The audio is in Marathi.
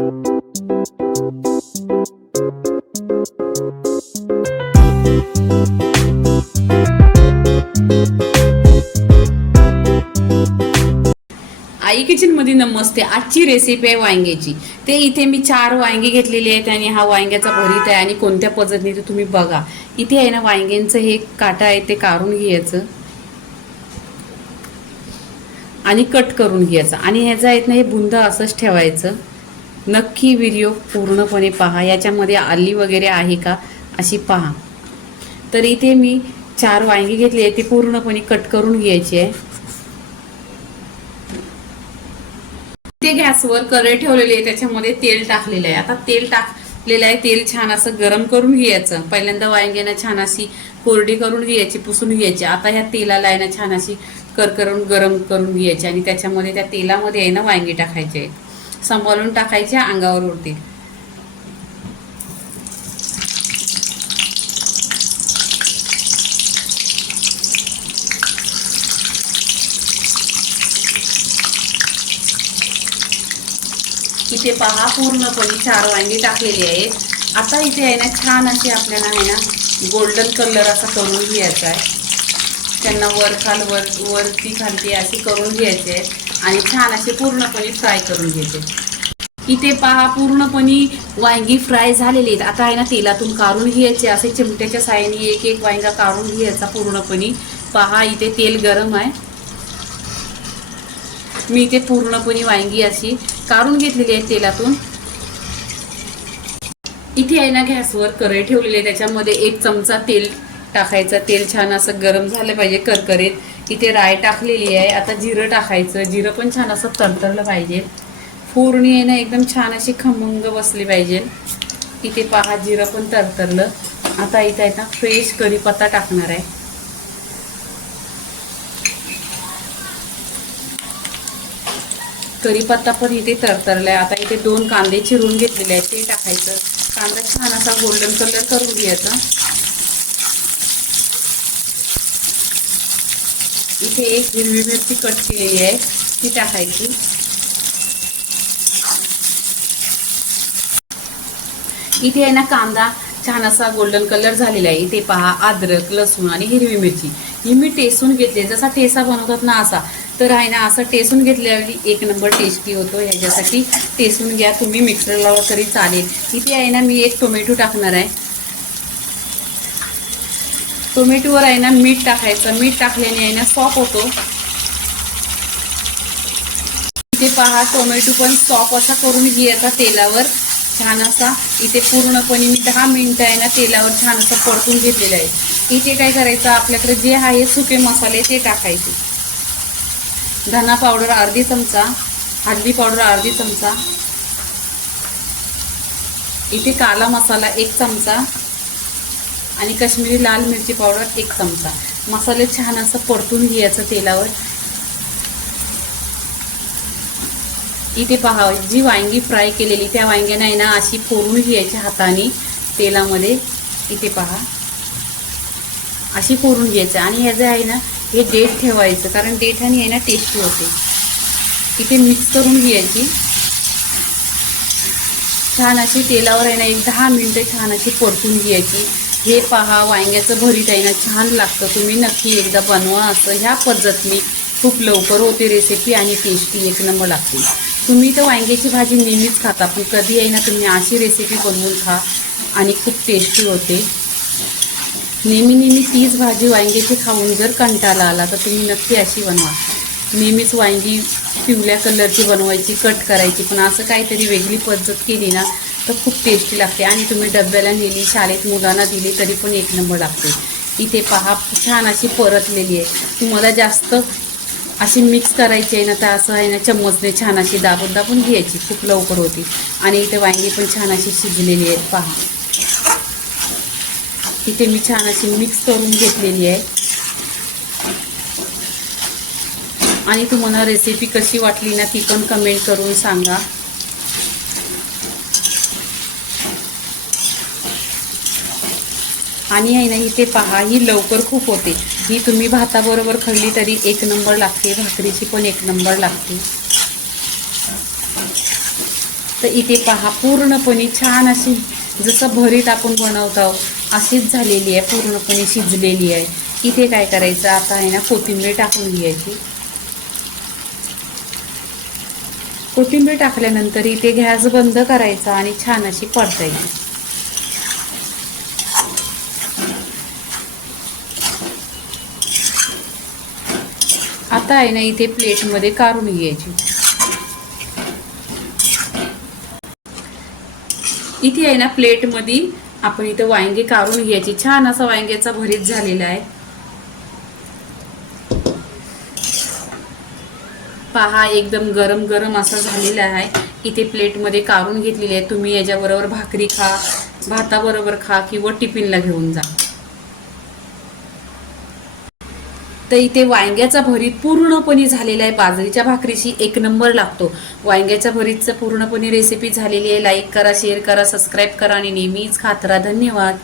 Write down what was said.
आई किचन मध्ये नमस्ते। आजची रेसिपी आहे वांग्याची। ते इथे मी 4 वांगे घेतलेली आहेत आणि हा वांग्याचा भरीत आहे आणि कोणत्या पद्धतीने ते तुम्ही बघा। इथे आहे ना वांग्यांचं हे काटा आहे ते काढून घ्यायचं आणि कट करून घ्यायचं आणि ह्याचं आहे ना हे बुंद असंच ठेवायचं। नक्की व्हिडिओ पूर्णपणे पहा, याच्यामध्ये आली वगैरे आहे का अशी पहा। तर इथे मी 4 वांगी घेतली आहे, ते पूर्णपणे कट करून घ्यायची आहे। ते गॅसवर कढई ठेवलेली आहे, त्याच्यामध्ये तेल टाकलेलं आहे। आता तेल टाकलेलं आहे, तेल छान असं गरम करून घ्यायचं। पहिल्यांदा वांग्यांना छान अशी कोरडी करून घ्यायची, पुसून घ्यायची। आता ह्या तेलाला आहे ना छान अशी करकरून गरम करून घ्यायची आणि त्याच्यामध्ये त्या तेलामध्ये आहे ना वांगी टाकायचे, सांभाळून टाकायचे, अंगावर उडतील। इथे पहा पूर्णपणे 4 वांगी टाकलेली आहेत। आता इथे आहे ना छान अशी आपल्याला आहे ना गोल्डन कलर असा करून घ्यायचा आहे। त्यांना वरती खालती अशी करून घ्यायचे आणि छान असे पूर्णपणे फ्राय करून घ्यायचे। इथे पहा पूर्णपणे वांगी फ्राय झालेली आहेत। आता आहे ना तेलातून काढून घ्यायचे, असे चिमट्याच्या साहाय्याने एक एक वांगा काढून घ्यायचा पूर्णपणे। पहा इथे तेल गरम आहे, मी इथे पूर्णपणे वांगी अशी काढून घेतलेली आहे तेलातून। इथे आहे ना गॅसवर कढई ठेवलेली आहे, त्याच्यामध्ये 1 चमचा तेल टाकायचं। तेल छान असं गरम झालं पाहिजे करकरीत। इथे राई टाकलेली आहे। आता जिरं टाकायचं, जिरं पण छान असं तडतडलं पाहिजे। फोडणी आहे ना एकदम छान अशी खमंग बसली पाहिजे। इथे पहा जिरं पण तडतडलं। आता इथे आहे ना फ्रेश कढीपत्ता टाकणार आहे। कढीपत्ता पण इथे तडतडलाय। आता इथे 2 कांदे चिरून घेतलेले आहेत, ते टाकायचं। कांदा छान असा गोल्डन कलर करून घ्यायचा। इथे 1 हिरवी मिरची कट केलेली आहे, ती टाकायची। इथे आहे ना कांदा छान असा गोल्डन कलर झालेला आहे। इथे पहा अद्रक, लसूण आणि हिरवी मिरची ही मी टेसून घेतली, जसा ठेसा बनवतात ना असा। तर आहे ना असं टेसून घेतल्यावर 1 नंबर टेस्टी होतो। ह्याच्यासाठी टेसून घ्या तुम्ही, मिक्सरला तरी चालेल। इथे आहे ना मी 1 टोमॅटो टाकणार आहे। टोमॅटोवर आहे ना मीठ टाकायचं, मीठ टाकल्याने आहे ना सॉफ्ट होतो। इथे पहा टोमॅटो पण सॉफ्ट असा करून घ्यायचा तेलावर छान असा। इथे पूर्णपणे मी 10 मिनिटं आहे ना तेलावर छान असं परतून घेतलेलं आहे। इथे काय करायचं, आपल्याकडे जे आहे सुके मसाले ते टाकायचे। धना पावडर अर्धी चमचा, हळदी पावडर अर्धी चमचा, इथे काला मसाला 1 चमचा आणि काश्मीरी लाल मिरची पावडर 1 चमचा। मसाले छान असं परतून घ्यायचं तेलावर। इथे पहा जी वांगी फ्राय केलेली त्या वांग्यांना आहे ना अशी फोडून घ्यायची हाताने तेलामध्ये। इथे पहा अशी फोडून घ्यायचं आणि ह्याचं आहे ना हे डेट ठेवायचं, कारण डेठाने आहे ना टेस्टी होते। इथे मिक्स करून घ्यायची छान अशी तेलावर आहे ना 10 मिनिटं छान अशी परतून घ्यायची। हे पहा वांग्याचं भरीत आहे ना छान लागतं, तुम्ही नक्की एकदा बनवा। असं ह्या पद्धतीने खूप लवकर होते रेसिपी आणि टेस्टी 1 नंबर लागते। तुम्ही तर वांग्याची भाजी नेहमीच खाता, पण कधी आहे ना तुम्ही अशी रेसिपी बनवून खा आणि खूप टेस्टी होते। नेहमी तीच भाजी वांग्याची खाऊन जर कंटाळा आला तर तुम्ही नक्की अशी बनवा। नेहमीच वांगी पिवळ्या कलरची बनवायची, कट करायची, पण असं काहीतरी वेगळी पद्धत केली ना तर खूप टेस्टी लागते आणि तुम्ही डब्याला नेली, शाळेत मुलांना दिली तरी पण 1 नंबर लागते। इथे पहा छान अशी परतलेली आहे। तुम्हाला जास्त अशी मिक्स करायची आहे ना तर असं आहे ना चम्मचने छान अशी दाबून घ्यायची, खूप लवकर होती। आणि इथे वांगी पण छान अशी शिजलेली आहेत पहा। इथे मी छान अशी मिक्स करून घेतलेली आहे। आणि तुम्हाला रेसिपी कशी वाटली ना ती पण कमेंट करून सांगा। आणि आहे ना इथे पहा ही लवकर खूप होते। ही तुम्ही भाताबरोबर खाल्ली तरी 1 नंबर लागते, भाकरीची पण 1 नंबर लागते। तर इथे पहा पूर्णपणे छान अशी जसं भरीत आपण बनवतो अशीच झालेली आहे, पूर्णपणे शिजलेली आहे. इथे काय करायचं आता आहे ना, कोथिंबीर टाकून घ्यायची. कोथिंबीर टाकल्यानंतर इथे गॅस बंद करायचा आणि छान अशी परतायची. आता आहे ना, इथे प्लेटमध्ये काढून घ्यायची. इथे आहे ना, प्लेटमध्ये आपण इथे वांगे काढून घ्यायची. छान असा वांग्याचा भरीत झालेला आहे. पहा एकदम गरम गरम असा झालेला आहे. इथे प्लेटमध्ये काढून घेतलेली आहे. तुम्ही याच्याबरोबर भाकरी खा, भाताबरोबर खा किंवा टिफिनला घेऊन जा. तर इथे वांग्याचा भरीत पूर्णपणे झालेला आहे. बाजरीच्या भाकरीशी एक नंबर लागतो. वांग्याच्या भरीतचं पूर्णपणे रेसिपी झालेली आहे. लाईक करा, शेअर करा, सबस्क्राईब करा आणि नेहमीच खात राहा. धन्यवाद.